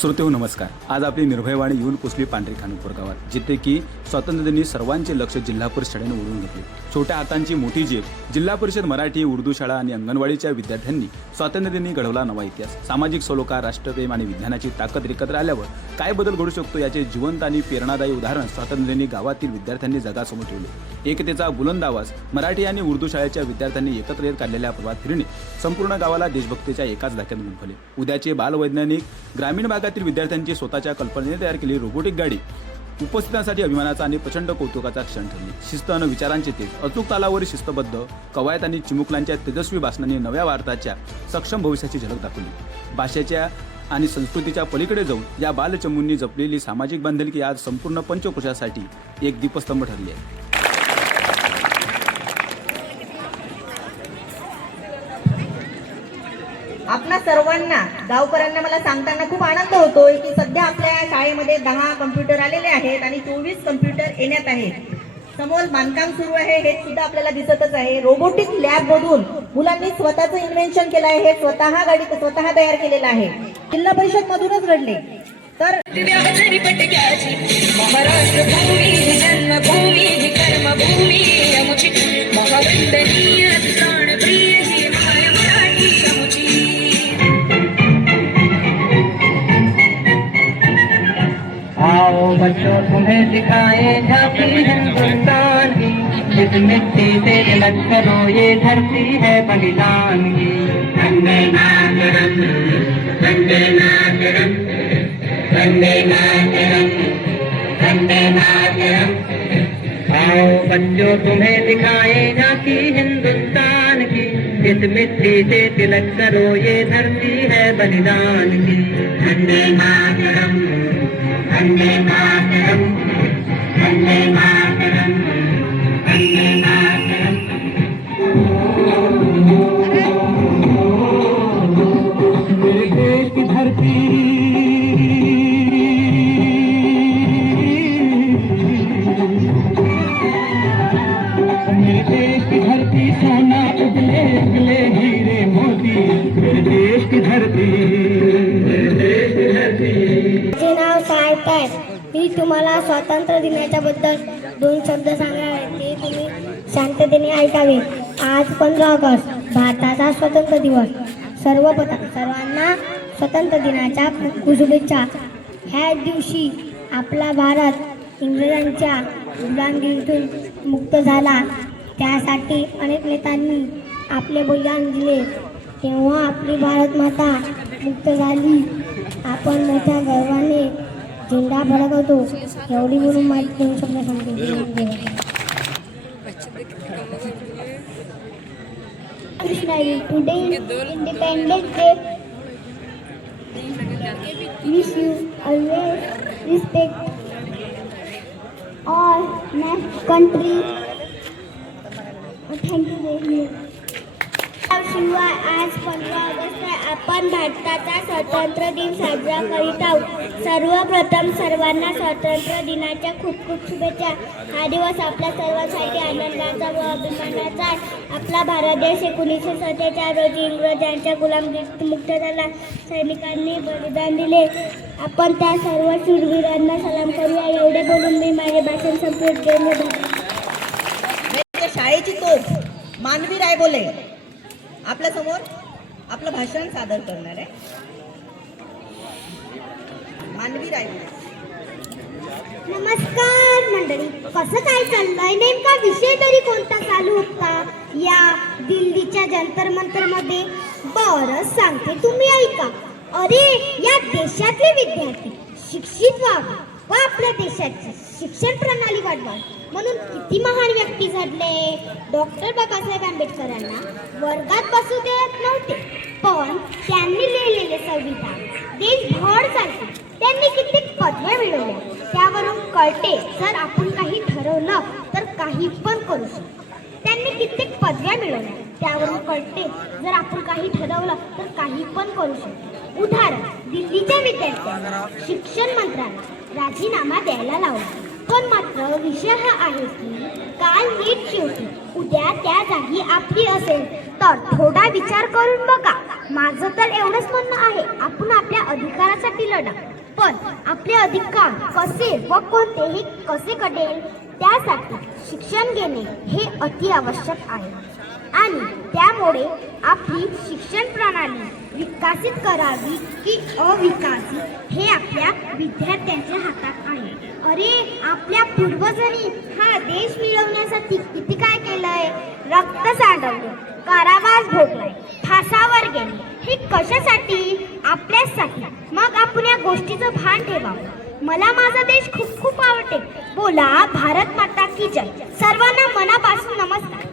श्रोतेहो नमस्कार. आज आपली निर्भयवाणी येऊन पोचली पांढरी खानापूर गावात, जिथे की स्वातंत्र्यदिनी सर्वांचे लक्ष जिल्हा परिषद शाळेने ओढून घेतले. छोट्या हातांची मोठी जीभ. जिल्हा परिषद मराठी, उर्दू शाळा आणि अंगणवाडीच्या विद्यार्थ्यांनी स्वातंत्र्यदिनी घडवला नवा इतिहास. सामाजिक सलोखा, राष्ट्रप्रेम आणि विज्ञानाची ताकद एकत्र आल्यावर काय बदल घडू शकतो याचे जिवंत आणि प्रेरणादायी उदाहरण स्वातंत्र्यदिनी गावातील विद्यार्थ्यांनी जगासमोर ठेवले. एकतेचा बुलंद आवाज. मराठी आणि उर्दू शाळेच्या विद्यार्थ्यांनी एकत्र येत काढलेल्या प्रभात फेरीने संपूर्ण गावाला देशभक्तीच्या एकाच धक्क्यात गुंफले. उद्याचे बालवैज्ञानिक. ग्रामीण भागातील विद्यार्थ्यांची स्वतःच्या कल्पनेने तयार केलेली रोबोटिक गाडी उपस्थितांसाठी अभिमानाचा आणि प्रचंड कौतुकाचा क्षण ठरली. शिस्त आणि विचारांचे तेज. अचूक तालावर शिस्तबद्ध कवायत आणि चिमुकल्यांच्या तेजस्वी भाषणांनी नव्या भारताच्या सक्षम भविष्याची झलक दाखवली. भाषेच्या आणि संस्कृतीच्या पलीकडे जाऊन या बालचमूंनी जपलेली सामाजिक बांधिलकी आज संपूर्ण पंचक्रोशासाठी एक दीपस्तंभ ठरली आहे. आपणा सर्वांना गावकऱ्यांना मला सांगताना खूप आनंद होतोय की सध्या आपल्या शाळेमध्ये 10 कम्प्युटर आलेले आहेत आणि 24 कम्प्युटर येण्यात आहेत. समोर बांधकाम सुरू आहे हे सुद्धा आपल्याला दिसतच आहे. रोबोटिक लॅब मधून मुलांनी स्वतःचं इन्व्हेन्शन केलं आहे. हे स्वतः गाडी स्वतः तयार केलेलं आहे. जिल्हा परिषद मधूनच घडले. तर आओ बच्चों तुम्हें दिखाए झांकी हिंदुस्तान की, इस मिट्टी से तिलक करो ये धरती है बलिदान की। वंदे मातरम, वंदे मातरम, वंदे मातरम, वंदे मातरम। आओ बच्चों तुम्हें दिखाए झांकी हिंदुस्तान की, इस मिट्टी से तिलक करो ये धरती है बलिदान की। वंदे मातरम, वंदे मातरम, वंदे मातरम, वंदे मातरम। मेरे देश की धरती, मेरे देश की धरती सोना उगले उगले हीरे मोती। मेरे देश की धरती, मेरे देश की धरती। माझे नाव साहेब आहे. मी तुम्हाला स्वातंत्र्य दिनाच्या बद्दल 2 शब्द सांगणार आहे, ते तुम्ही शांततेने ऐकावे. आज 15 ऑगस्ट भारताचा स्वातंत्र्य दिवस. सर्वप्रथम सर्वांना स्वातंत्र्य दिनाच्या खूप शुभेच्छा. ह्या दिवशी आपला भारत इंग्रजांच्या गुलामगिरीतून मुक्त झाला. त्यासाठी अनेक नेत्यांनी आपले बलिदान दिले. तेव्हा आपली भारत माता मुक्त झाली. आपण मोठ्या गर्वाने झेंडा फडकवतो. एवढी म्हणून माहिती 2 शब्द सांगते. Today independence day. Wish you always respect all country. Thank you very much. शिवाय आज 15 ऑगस्ट आपण भारताचा स्वातंत्र्य दिन साजरा करीत आहोत. सर्वप्रथम सर्वांना स्वातंत्र्य दिनाच्या खूप खूप शुभेच्छा. हा दिवस आपल्या सर्वांसाठी आनंदाचा व अभिमानाचा आहे. आपला भारत देश 1947 रोजी इंग्रजांच्या गुलामगिरीतून मुक्त झाला. सैनिकांनी बलिदान दिले. आपण त्या सर्व शूरवीरांना सलाम करूया. एवढे बोलून मी माझे भाषण संपवत धन्यवाद. शाळेची तोफ मानवी रायबोले आपल्या समोर आपलं भाषण सादर करणार आहे. मानवी रायबोले. नमस्कार मंडळी, कसं काय चाललंय? नेमका विषय तरी कोणता चालू होता या दिल्लीच्या जंतर मंतर मध्ये? बरं सांगते, तुम्ही ऐका. अरे, या देशातले विद्यार्थी शिक्षित व्हावे व आपल्या देशाची शिक्षण प्रणाली वाढवावी म्हणून किती महान व्यक्ती घडले. डॉक्टर बाबासाहेब आंबेडकरांना वर्गात बसू देत नव्हते, पण त्यांनी लिहिलेले संविधान देशभर चालते. त्यांनी कित्येक पदव्या मिळवल्या. त्यावरून कळते, जर आपण काही ठरवलं तर काही पण करू शकतो. त्यांनी कित्येक पदव्या मिळवल्या. त्यावरून कळते, जर आपण काही ठरवलं तर काही पण करू शकतो. उदाहरण, दिल्लीच्या विद्यार्थ्यांना शिक्षण मंत्र्यांना राजीनामा द्यायला लावला, पण मात्र विषय हा आहे की काल नीट शेवटी उद्या त्या जागी आपली असेल तर थोडा विचार करून बघा. माझं तर एवढंच म्हणणं आहे, आपण आपल्या अधिकारासाठी लढा, पण आपले अधिकार कसे व कोणते हे कसे कळेल त्यासाठी शिक्षण घेणे हे अति आवश्यक आहे. आणि त्यामुळे आपली शिक्षण प्रणाली विकसित करावी की अविकसित हे आपल्या विद्यार्थ्यांच्या हातात आहे. अरे, आपल्या पूर्वजांनी हा देश मिळवण्यासाठी किती काय केलंय. रक्त सांडवलं, कारावास भोगलाय, फासावर गेले. हे कशासाठी? आपल्यासाठी. मग आपण या गोष्टीचं भान ठेवावं. मला माझा देश खूप खूप आवडते. बोला भारत माता की जय. सर्वांना मनापासून नमस्कार.